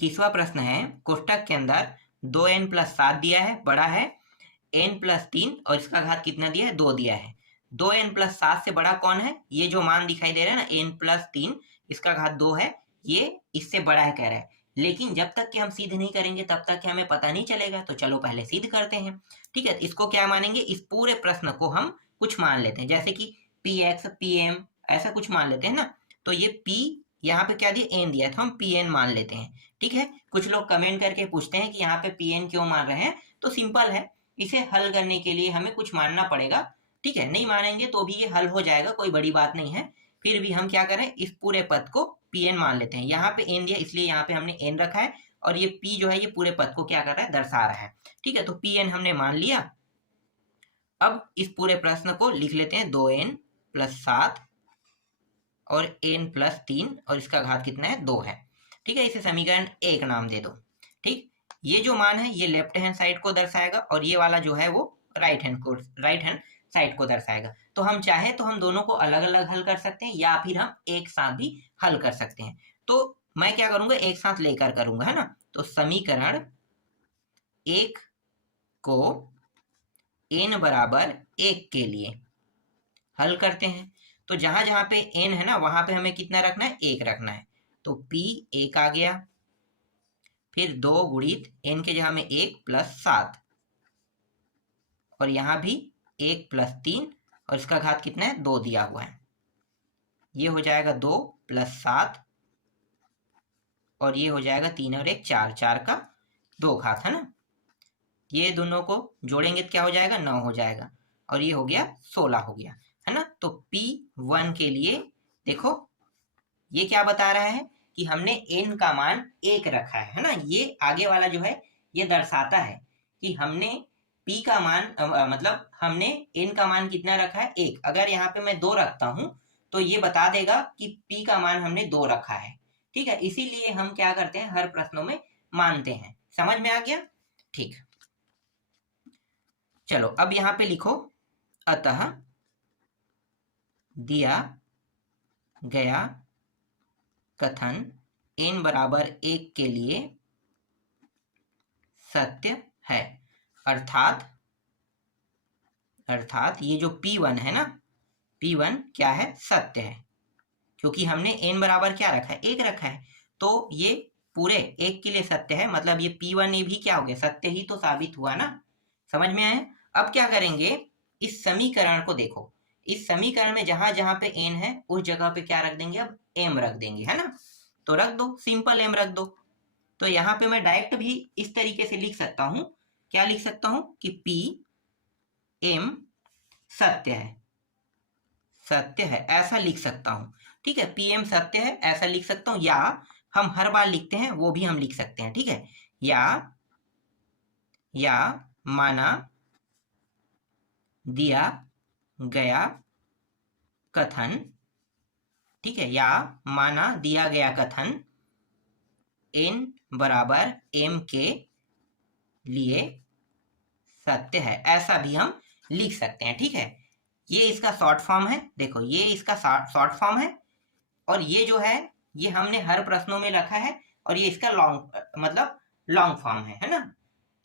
21वां प्रश्न है, कोष्टक के अंदर 2n+7 दिया है, बड़ा है n+3 और इसका घात कितना दिया है, 2 दिया है। 2n+7 से बड़ा कौन है, ये जो मान दिखाई दे रहा है ना n+3 इसका घात 2 है, ये इससे बड़ा है कह रहा है। लेकिन जब तक कि हम सिद्ध नहीं करेंगे तब तक कि हमें पता नहीं चलेगा, तो चलो पहले सिद्ध करते हैं। ठीक है, इसको क्या मानेंगे, इस पूरे प्रश्न को हम कुछ मान लेते हैं, जैसे कि px pm ऐसा कुछ मान लेते हैं ना। तो ये p यहाँ पे क्या दिया, n दिया है, तो हम pn मान लेते हैं। ठीक है, कुछ लोग कमेंट करके पूछते हैं कि यहाँ पे pn क्यों मान रहे हैं, तो सिंपल है, इसे हल करने के लिए हमें कुछ मानना पड़ेगा। ठीक है, नहीं मानेंगे तो भी ये हल हो जाएगा, कोई बड़ी बात नहीं है। फिर भी हम क्या करें, इस पूरे पद को pn मान लेते हैं। यहाँ पे n दिया इसलिए यहाँ पे हमने n रखा है, और ये p जो है ये पूरे पद को क्या कर रहा है, दर्शा रहा है। ठीक है, तो pn हमने मान लिया। अब इस पूरे प्रश्न को लिख लेते हैं, 2n+7 और n+3 और इसका घात कितना है, 2 है। ठीक है, इसे समीकरण 1 नाम दे दो। ठीक, ये जो मान है ये लेफ्ट हैंड साइड को दर्शाएगा, और ये वाला जो है वो राइट हैंड साइड को दर्शाएगा। तो हम चाहे तो हम दोनों को अलग अलग हल कर सकते हैं, या फिर हम एक साथ भी हल कर सकते हैं। तो मैं क्या करूंगा, एक साथ लेकर करूंगा, है ना। तो समीकरण 1 को n=1 के लिए हल करते हैं। तो जहां जहां पे n है ना, वहां पे हमें कितना रखना है, 1 रखना है। तो p 1 आ गया, फिर 2 गुणित n के जगह में 1+7, और यहां भी 1+3 और इसका घात कितना है, 2 दिया हुआ है। ये हो जाएगा 2+7 और ये हो जाएगा 3 और 1 4, 4 का 2 घात, है ना। ये दोनों को जोड़ेंगे तो क्या हो जाएगा, 9 हो जाएगा, और ये हो गया 16 हो गया, है ना। तो P1 के लिए देखो ये क्या बता रहा है कि हमने n का मान 1 रखा है ना। ये आगे वाला जो है ये दर्शाता है कि हमने P का मान मतलब हमने n का मान कितना रखा है, 1। अगर यहाँ पे मैं 2 रखता हूं तो ये बता देगा कि P का मान हमने 2 रखा है। ठीक है, इसीलिए हम क्या करते हैं, हर प्रश्नों में मानते हैं। समझ में आ गया, ठीक। चलो अब यहाँ पे लिखो, अतः दिया गया कथन n=1 के लिए सत्य है। अर्थात ये जो P1 है ना, P1 क्या है, सत्य है, क्योंकि हमने n बराबर क्या रखा है, 1 रखा है। तो ये पूरे 1 के लिए सत्य है, मतलब ये P1 भी क्या हो गया, सत्य ही तो साबित हुआ ना। समझ में आया। अब क्या करेंगे, इस समीकरण को देखो, इस समीकरण में जहां जहां पे n है उस जगह पे क्या रख देंगे, अब m रख देंगे, है ना। तो रख दो, सिंपल m रख दो। तो यहाँ पे मैं डायरेक्ट भी इस तरीके से लिख सकता हूं, क्या लिख सकता हूं कि P m सत्य है, ऐसा लिख सकता हूं। ठीक है, Pm सत्य है ऐसा लिख सकता हूं, या हम हर बार लिखते हैं वो भी हम लिख सकते हैं। ठीक है, या माना दिया गया कथन, ठीक है, या माना दिया गया कथन n=m के लिए सत्य है, ऐसा भी हम लिख सकते हैं। ठीक है, ये इसका शॉर्ट फॉर्म है, देखो ये इसका शॉर्ट फॉर्म है, और ये जो है ये हमने हर प्रश्नों में रखा है, और ये इसका लॉन्ग फॉर्म है ना।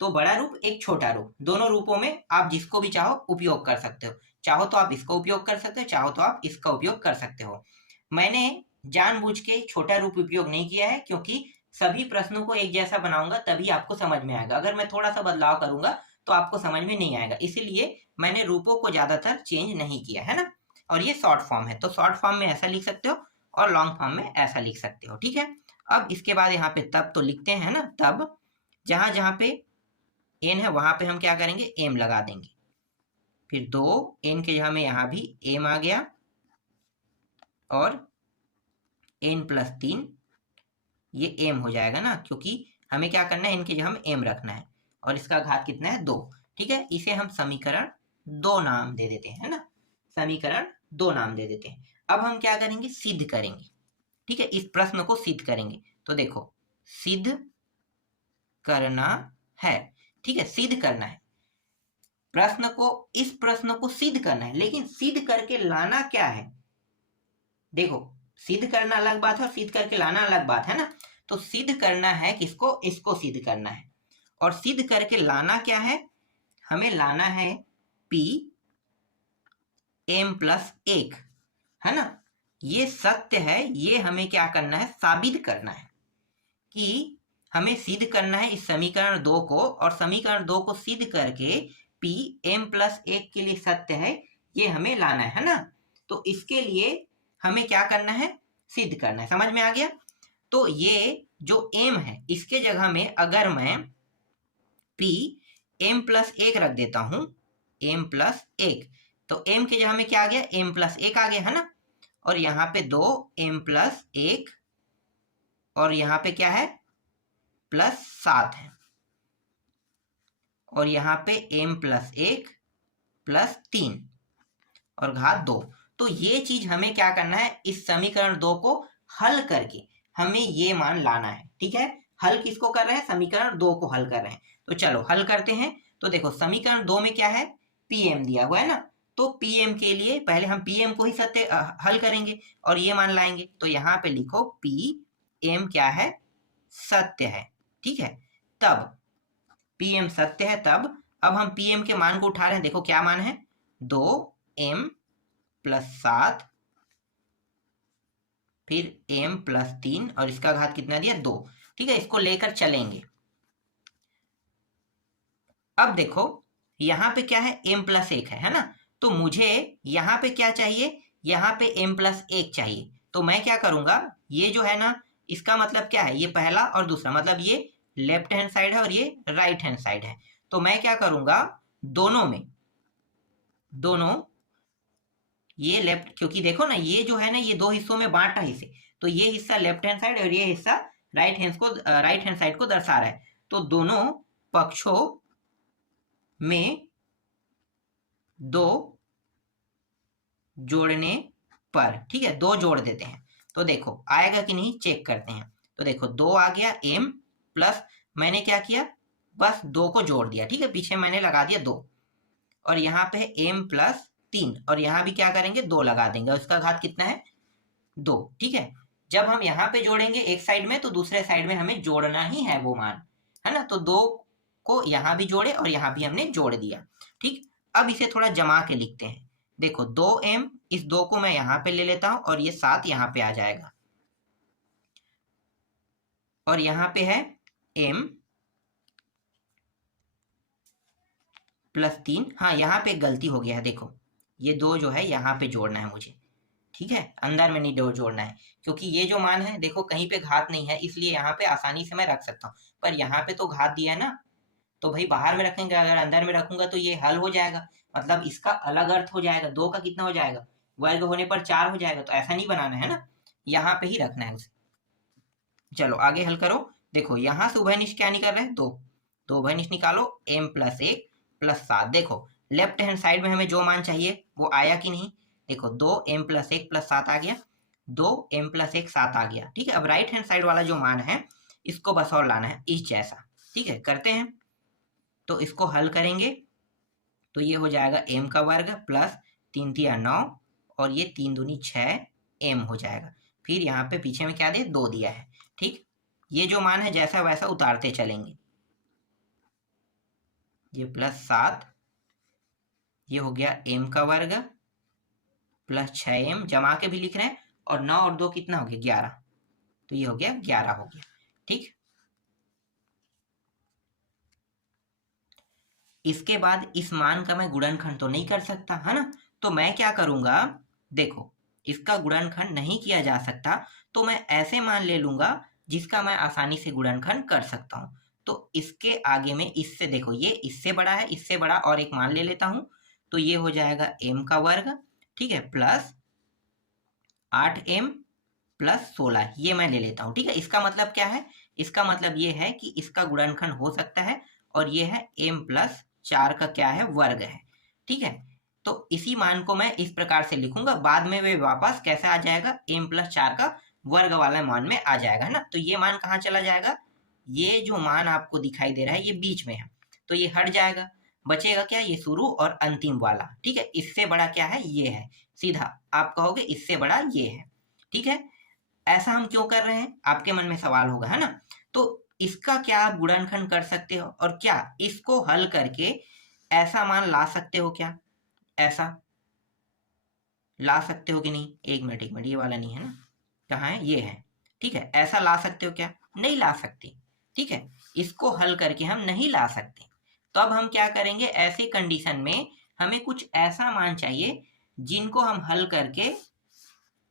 तो बड़ा रूप एक छोटा रूप, दोनों रूपों में आप जिसको भी चाहो उपयोग कर सकते हो। चाहो तो आप इसका उपयोग कर सकते हो, चाहो तो आप इसका उपयोग कर सकते हो। मैंने जानबूझ के छोटा रूप उपयोग नहीं किया है, क्योंकि सभी प्रश्नों को एक जैसा बनाऊंगा तभी आपको समझ में आएगा। अगर मैं थोड़ा सा बदलाव करूंगा तो आपको समझ में नहीं आएगा, इसीलिए मैंने रूपों को ज्यादातर चेंज नहीं किया, है ना। और ये शॉर्ट फॉर्म है, तो शॉर्ट फॉर्म में ऐसा लिख सकते हो और लॉन्ग फॉर्म में ऐसा लिख सकते हो। ठीक है, अब इसके बाद यहाँ पे तब तो लिखते हैं ना, तब जहां जहां पे n है वहां पे हम क्या करेंगे, m लगा देंगे। फिर 2 n के जगह में यहाँ भी m आ गया, और n+3 ये m हो जाएगा ना, क्योंकि हमें क्या करना है, n के जगह में m रखना है, और इसका घात कितना है, 2। ठीक है, इसे हम समीकरण 2 नाम दे देते हैं, है ना, समीकरण 2 नाम दे देते हैं। अब हम क्या करेंगे, सिद्ध करेंगे। ठीक है, इस प्रश्न को सिद्ध करेंगे। तो देखो, सिद्ध करना है, ठीक है, सिद्ध करना है इस प्रश्न को सिद्ध करना है, लेकिन सिद्ध करके लाना क्या है। देखो, सिद्ध करना अलग बात है और सिद्ध करके लाना अलग बात है ना। तो सिद्ध करना है किसको, इसको सिद्ध करना है। और सिद्ध करके लाना क्या है, हमें लाना है P m प्लस 1, है ना। ये सत्य है, ये हमें क्या करना है, साबित करना है कि हमें सिद्ध करना है इस समीकरण 2 को, और समीकरण 2 को सिद्ध करके P m प्लस 1 के लिए सत्य है, ये हमें लाना है ना। तो इसके लिए हमें क्या करना है, सिद्ध करना है। समझ में आ गया। तो ये जो m है इसके जगह में अगर मैं P m प्लस 1 रख देता हूं, m प्लस 1, तो m के जगह में क्या आ गया, m प्लस 1 आ गया, है ना। और यहाँ पे 2 m प्लस 1, और यहाँ पे क्या है, प्लस 7 है, और यहाँ पे m प्लस 1 प्लस 3 और घात 2। तो ये चीज हमें क्या करना है, इस समीकरण 2 को हल करके हमें ये मान लाना है। ठीक है, हल किसको कर रहे हैं, समीकरण 2 को हल कर रहे हैं। तो चलो हल करते हैं। तो देखो समीकरण 2 में क्या है, Pm दिया हुआ है ना। तो Pm के लिए पहले हम Pm को ही सत्य हल करेंगे और ये मान लाएंगे। तो यहाँ पे लिखो Pm क्या है, सत्य है। ठीक है, तब Pm सत्य है, तब अब हम Pm के मान को उठा रहे हैं। देखो क्या मान है, 2m प्लस 7 फिर m प्लस 3 और इसका घात कितना दिया, 2। ठीक है, इसको लेकर चलेंगे। अब देखो यहाँ पे क्या है, m प्लस 1 है ना। तो मुझे यहाँ पे क्या चाहिए, यहाँ पे m प्लस 1 चाहिए। तो मैं क्या करूंगा, ये जो है ना, इसका मतलब क्या है, ये पहला और दूसरा, मतलब ये लेफ्ट हैंड साइड है और ये राइट हैंड साइड है। तो मैं क्या करूंगा, दोनों में, दोनों ये लेफ्ट, क्योंकि देखो ना ये जो है ना, ये दो हिस्सों में बांटा है इसे, तो ये हिस्सा लेफ्ट हैंड साइड और ये हिस्सा राइट हैंड साइड को दर्शा रहा है। तो दोनों पक्षों में 2 जोड़ने पर, ठीक है, 2 जोड़ देते हैं। तो देखो आएगा कि नहीं, चेक करते हैं। तो देखो 2 आ गया, m प्लस मैंने क्या किया, बस 2 को जोड़ दिया। ठीक है, पीछे मैंने लगा दिया 2, और यहाँ पे है m प्लस 3, और यहाँ भी क्या करेंगे, 2 लगा देंगे, और इसका घात कितना है, 2। ठीक है, जब हम यहाँ पे जोड़ेंगे एक साइड में, तो दूसरे साइड में हमें जोड़ना ही है वो मान, है ना। तो 2 को यहाँ भी जोड़े और यहाँ भी हमने जोड़ दिया। ठीक, अब इसे थोड़ा जमा के लिखते हैं। देखो 2m, इस 2 को मैं यहाँ पे ले लेता हूँ और ये 7 यहाँ पे आ जाएगा, और यहाँ पे है m प्लस 3। हाँ, यहाँ पे गलती हो गया है, देखो ये 2 जो है यहाँ पे जोड़ना है मुझे। ठीक है, अंदर में नहीं जोड़ना है, क्योंकि ये जो मान है देखो कहीं पे घात नहीं है, इसलिए यहाँ पे आसानी से मैं रख सकता हूँ। पर यहाँ पे तो घात दिया है ना, तो भाई बाहर में रखेंगे, अगर अंदर में रखूंगा तो ये हल हो जाएगा, मतलब इसका अलग अर्थ हो जाएगा। 2 का कितना हो जाएगा, वर्ग होने पर 4 हो जाएगा। तो ऐसा नहीं बनाना है ना, यहाँ पे ही रखना है उसे। चलो आगे हल करो। देखो यहाँ से उभयनिष्ठ क्या निकल रहा है, 2, तो उभयनिष्ठ निकालो, m प्लस 1 प्लस 7। देखो लेफ्ट हैंड साइड में हमें जो मान चाहिए वो आया कि नहीं, देखो 2m प्लस 1 प्लस 7 आ गया, 2m प्लस 1 7 आ गया। ठीक है, अब राइट हैंड साइड वाला जो मान है इसको बस और लाना है इस जैसा। ठीक है, करते हैं। तो इसको हल करेंगे तो ये हो जाएगा m का वर्ग प्लस 3 3 9, और ये 3 दूनी 6 m हो जाएगा। फिर यहाँ पे पीछे में क्या दिया, 2 दिया है। ठीक, ये जो मान है जैसा वैसा उतारते चलेंगे। ये प्लस 7, ये हो गया m का वर्ग प्लस 6m, जमा के भी लिख रहे हैं, और 9 और 2 कितना हो गया, 11। तो ये हो गया 11 हो गया। ठीक, इसके बाद इस मान का मैं गुणनखंड तो नहीं कर सकता, है ना। तो मैं क्या करूंगा, देखो इसका गुणनखंड नहीं किया जा सकता, तो मैं ऐसे मान ले लूंगा जिसका मैं आसानी से गुणनखंड कर सकता हूं। तो इसके आगे में इससे, देखो ये इससे बड़ा है, इससे बड़ा और एक मान ले लेता हूं। तो ये हो जाएगा m का वर्ग, ठीक है, प्लस 8m प्लस 16, ये मैं ले लेता हूँ। ठीक है, इसका मतलब क्या है, इसका मतलब ये है कि इसका गुणनखंड हो सकता है, और ये है m प्लस 4 का क्या है, वर्ग है। ठीक है, तो इसी मान को मैं इस प्रकार से लिखूंगा, बाद में वे वापस कैसा आ जाएगा, m प्लस 4 का वर्ग वाला मान में आ जाएगा, है ना। तो ये मान कहाँ चला जाएगा, ये जो मान आपको दिखाई दे रहा है ये बीच में है, तो ये हट जाएगा, बचेगा क्या, ये शुरू और अंतिम वाला। ठीक है, इससे बड़ा क्या है, ये है, सीधा आप कहोगे इससे बड़ा ये है। ठीक है, ऐसा हम क्यों कर रहे हैं, आपके मन में सवाल होगा, है ना। तो इसका क्या आप गुणनखंड कर सकते हो, और क्या इसको हल करके ऐसा मान ला सकते हो, क्या ऐसा ला सकते हो कि नहीं। एक मिनट, ये वाला नहीं है ना, कहाँ है, ये है, ठीक है। ऐसा ला सकते हो क्या, नहीं ला सकते, ठीक है। इसको हल करके हम नहीं ला सकते। तो अब हम क्या करेंगे, ऐसे कंडीशन में हमें कुछ ऐसा मान चाहिए जिनको हम हल करके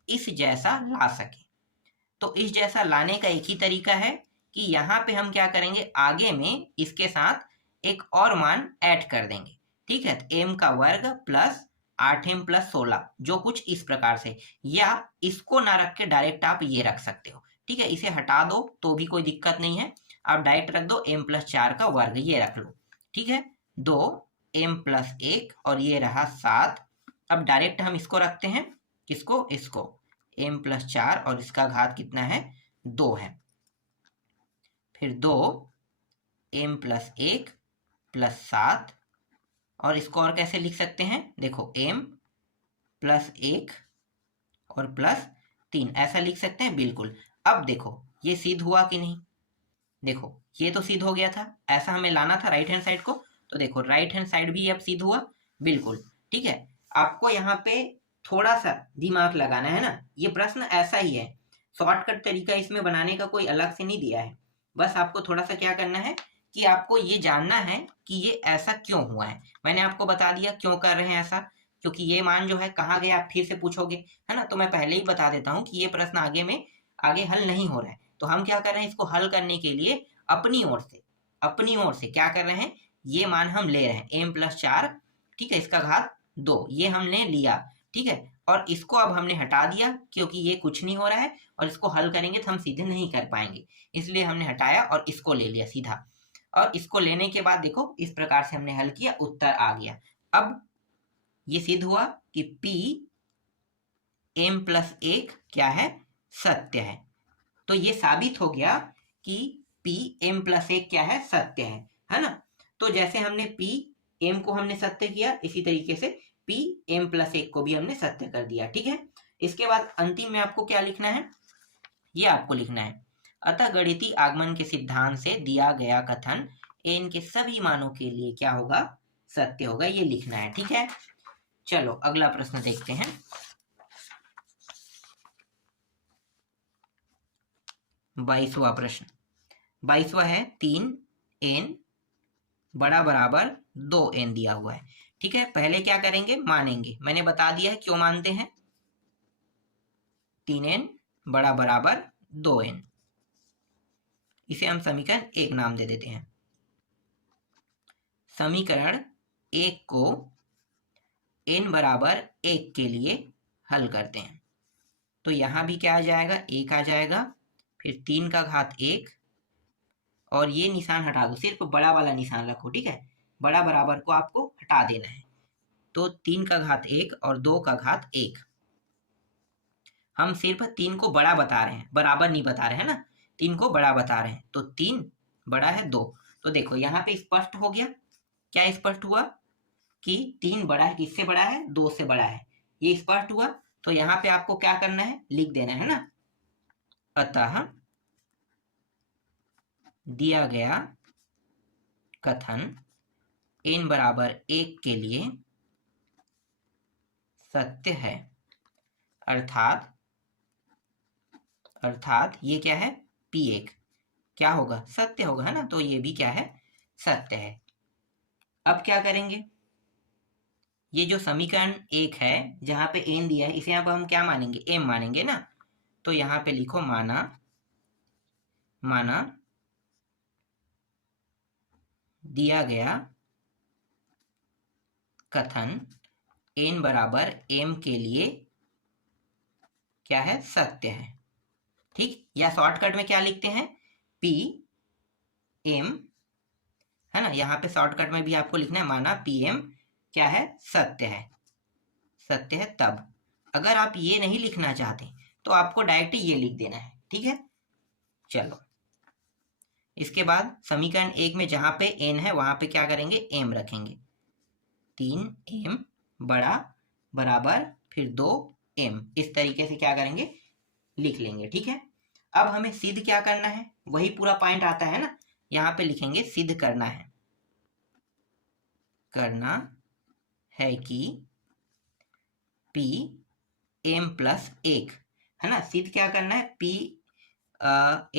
इस जैसा ला सके। तो इस जैसा लाने का एक ही तरीका है कि यहाँ पे हम क्या करेंगे, आगे में इसके साथ एक और मान ऐड कर देंगे, ठीक है। m का वर्ग प्लस 8m प्लस 16, जो कुछ इस प्रकार से, या इसको ना रख के डायरेक्ट आप ये रख सकते हो, ठीक है। इसे हटा दो तो भी कोई दिक्कत नहीं है, आप डायरेक्ट रख दो m प्लस 4 का वर्ग, ये रख लो, ठीक है। 2m प्लस 1 और ये रहा 7। अब डायरेक्ट हम इसको रखते हैं, किसको, इसको, m प्लस 4 और इसका घात कितना है, 2 है। फिर 2m प्लस 1 प्लस 7, और इसको और कैसे लिख सकते हैं, देखो m प्लस 1 और प्लस 3, ऐसा लिख सकते हैं, बिल्कुल। अब देखो ये सिद्ध हुआ कि नहीं, देखो ये तो सिद्ध हो गया था, ऐसा हमें लाना था राइट हैंड साइड को, तो देखो राइट हैंड साइड भी अब सिद्ध हुआ, बिल्कुल, ठीक है। आपको यहाँ पे थोड़ा सा दिमाग लगाना है ना, ये प्रश्न ऐसा ही है, शॉर्टकट तरीका इसमें बनाने का कोई अलग से नहीं दिया है। बस आपको थोड़ा सा क्या करना है कि आपको ये जानना है कि ये ऐसा क्यों हुआ है। मैंने आपको बता दिया क्यों कर रहे हैं ऐसा, क्योंकि ये मान जो है कहाँ गया आप फिर से पूछोगे, है ना। तो मैं पहले ही बता देता हूँ कि ये प्रश्न आगे हल नहीं हो रहा है। तो हम क्या कर रहे हैं, इसको हल करने के लिए अपनी ओर से क्या कर रहे हैं, ये मान हम ले रहे हैं m प्लस 4, ठीक है, इसका घात 2, ये हमने लिया, ठीक है। और इसको अब हमने हटा दिया क्योंकि ये कुछ नहीं हो रहा है, और इसको हल करेंगे तो हम सीधे नहीं कर पाएंगे, इसलिए हमने हटाया और इसको ले लिया सीधा। और इसको लेने के बाद देखो इस प्रकार से हमने हल किया, उत्तर आ गया। अब ये सिद्ध हुआ कि p m प्लस 1 क्या है, सत्य है। तो ये साबित हो गया कि p m प्लस 1 क्या है, सत्य है ना। तो जैसे हमने p m को हमने सत्य किया, इसी तरीके से p m प्लस 1 को भी हमने सत्य कर दिया, ठीक है। इसके बाद अंतिम में आपको क्या लिखना है, ये आपको लिखना है, अतः गणितीय आगमन के सिद्धांत से दिया गया कथन n के सभी मानों के लिए क्या होगा, सत्य होगा, ये लिखना है, ठीक है। चलो अगला प्रश्न देखते हैं। 22वां प्रश्न, 22वां है 3n बड़ा बराबर 2n दिया हुआ है, ठीक है। पहले क्या करेंगे, मानेंगे, मैंने बता दिया है क्यों मानते हैं, 3n बड़ा बराबर 2n, इसे हम समीकरण 1 नाम दे देते हैं। समीकरण 1 को n बराबर 1 के लिए हल करते हैं, तो यहाँ भी क्या आ जाएगा, 1 आ जाएगा, फिर 3 का घात 1, और ये निशान हटा दो, सिर्फ बड़ा वाला निशान रखो, ठीक है, बड़ा बराबर को आपको हटा देना है। तो 3 का घात 1 और 2 का घात 1, हम सिर्फ 3 को बड़ा बता रहे हैं, बराबर नहीं बता रहे हैं ना, 3 को बड़ा बता रहे हैं, तो 3 बड़ा है 2। तो देखो यहाँ पे स्पष्ट हो गया, क्या स्पष्ट हुआ कि 3 बड़ा है, किससे बड़ा है, 2 से बड़ा है, ये स्पष्ट हुआ। तो यहाँ पे आपको क्या करना है, लिख देना है ना, अतः दिया गया कथन n बराबर 1 के लिए सत्य है, अर्थात ये क्या है, p1 क्या होगा, सत्य होगा, है ना। तो ये भी क्या है, सत्य है। अब क्या करेंगे, ये जो समीकरण 1 है जहां पे n दिया है, इसे यहाँ पर हम क्या मानेंगे, m मानेंगे ना। तो यहाँ पे लिखो माना दिया गया कथन n बराबर m के लिए क्या है, सत्य है, ठीक। या शॉर्टकट में क्या लिखते हैं, p m, है ना। यहाँ पे शॉर्टकट में भी आपको लिखना है, माना p m क्या है, सत्य है। तब अगर आप ये नहीं लिखना चाहते तो आपको डायरेक्ट ये लिख देना है, ठीक है। चलो इसके बाद समीकरण 1 में जहां पे n है वहां पे क्या करेंगे, m रखेंगे, 3m बड़ा बराबर फिर 2m, इस तरीके से क्या करेंगे, लिख लेंगे। ठीक है, अब हमें सिद्ध क्या करना है, वही पूरा पॉइंट आता है ना, यहाँ पे लिखेंगे सिद्ध करना है कि P m प्लस 1 है ना, सिद्ध क्या करना है, P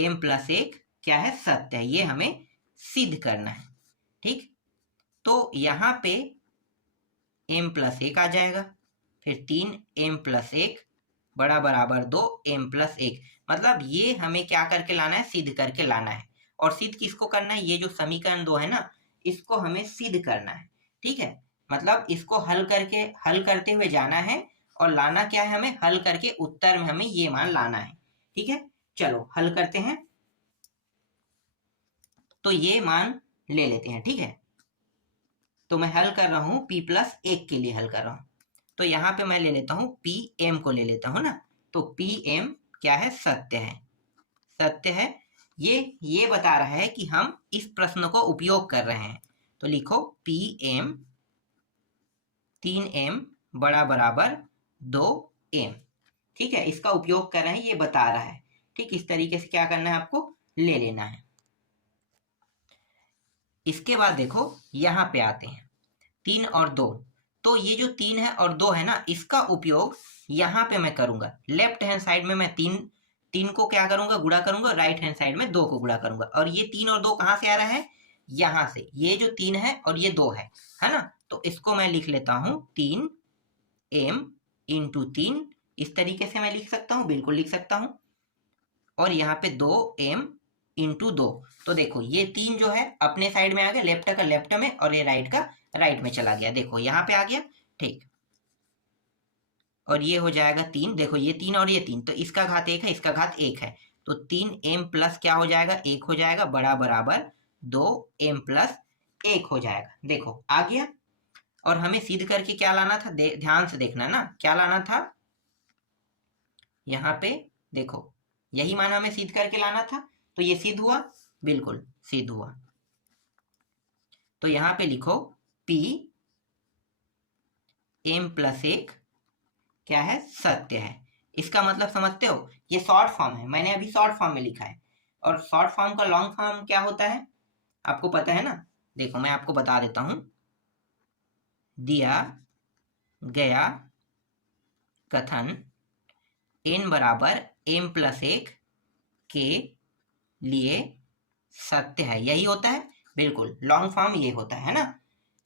m प्लस 1 क्या है, सत्य है, ये हमें सिद्ध करना है। ठीक, तो यहाँ पे m प्लस 1 आ जाएगा, फिर 3m प्लस 1 बड़ा बराबर 2 m प्लस 1, मतलब ये हमें क्या करके लाना है, सिद्ध करके लाना है। और सिद्ध किसको करना है, ये जो समीकरण 2 है ना, इसको हमें सिद्ध करना है। ठीक है, मतलब इसको हल करते हुए जाना है, और लाना क्या है, हमें हल करके उत्तर में हमें ये मान लाना है। ठीक है, चलो हल करते हैं। तो ये मान ले लेते हैं। ठीक है, तो मैं हल कर रहा हूँ p प्लस 1 के लिए हल कर रहा हूँ, तो यहाँ पे मैं ले लेता हूँ pm को ले लेता हूँ ना, तो pm क्या है, सत्य है, सत्य है। ये बता रहा है कि हम इस प्रश्न को उपयोग कर रहे हैं, तो लिखो pm 3m बड़ा बराबर 2m। ठीक है, इसका उपयोग कर रहे हैं, ये बता रहा है। ठीक, इस तरीके से क्या करना है, आपको ले लेना है। इसके बाद देखो यहाँ पे आते हैं 3 और 2, तो ये जो 3 है और 2 है ना, इसका उपयोग यहाँ पे मैं करूंगा। लेफ्ट हैंड साइड में मैं 3 को क्या करूंगा, गुणा करूंगा, राइट हैंड साइड में 2 को गुणा करूंगा। और ये 3 और 2 कहाँ से आ रहा है, यहाँ से, ये जो 3 है और ये 2 है ना, तो इसको मैं लिख लेता हूँ 3m इंटू 3, इस तरीके से मैं लिख सकता हूँ, बिल्कुल लिख सकता हूँ। और यहाँ पे 2m इंटू 2, तो देखो ये 3 जो है अपने साइड में आ गया, लेफ्ट का लेफ्ट में, और ये राइट का राइट में चला गया, देखो यहाँ पे आ गया। ठीक, और ये हो जाएगा 3, देखो ये 3 और ये 3, तो इसका घात 1 है, इसका घात 1 है, तो 3m प्लस क्या हो जाएगा, 1 हो जाएगा, बड़ा बराबर 2m प्लस 1 हो जाएगा। देखो आ गया। और हमें सिद्ध करके क्या लाना था, ध्यान से देखना ना, क्या लाना था, यहाँ पे देखो यही मान हमें सिद्ध करके लाना था, तो ये सिद्ध हुआ, बिल्कुल सिद्ध हुआ। तो यहाँ पे लिखो p m प्लस 1 क्या है, सत्य है। इसका मतलब समझते हो, ये शॉर्ट फॉर्म है, मैंने अभी शॉर्ट फॉर्म में लिखा है, और शॉर्ट फॉर्म का लॉन्ग फॉर्म क्या होता है, आपको पता है ना। देखो मैं आपको बता देता हूं, दिया गया कथन n बराबर m प्लस 1 के लिए सत्य है, यही होता है, बिल्कुल लॉन्ग फॉर्म ये होता है ना।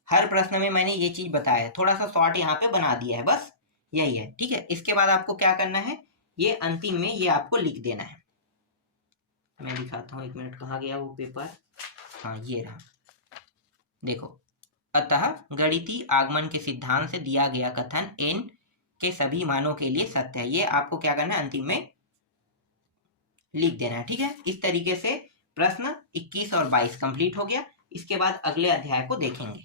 हर प्रश्न में मैंने ये चीज बताया है, थोड़ा सा शॉर्ट यहाँ पे बना दिया है, बस यही है। ठीक है, इसके बाद आपको क्या करना है, ये अंतिम में ये आपको लिख देना है। मैं दिखाता हूँ, 1 मिनट, कहाँ गया वो पेपर, हाँ ये रहा। देखो, अतः गणितीय आगमन के सिद्धांत से दिया गया कथन n के सभी मानों के लिए सत्य है, ये आपको क्या करना है, अंतिम में लिख देना है। ठीक है, इस तरीके से प्रश्न 21 और 22 कंप्लीट हो गया। इसके बाद अगले अध्याय को देखेंगे।